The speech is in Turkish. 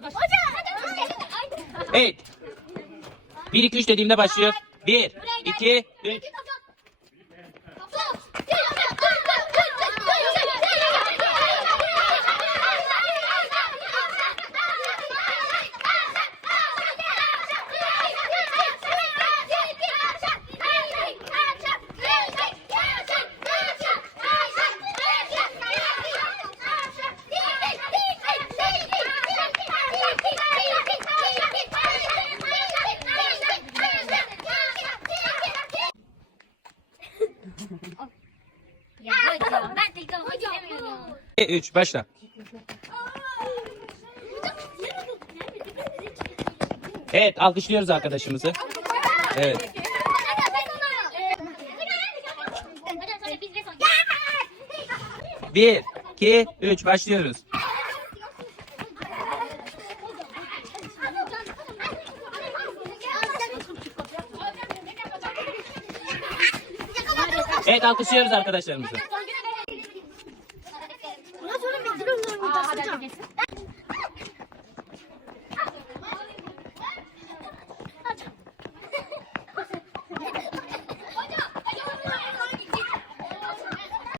Hocam. Evet. 1 2 3 dediğimde başlıyor. 1 2 3 3 başla. Evet alkışlıyoruz arkadaşımızı. Evet. 1 2 3 başlıyoruz. Evet alkışlıyoruz arkadaşlarımızı. Aa, hadi hadi kesin.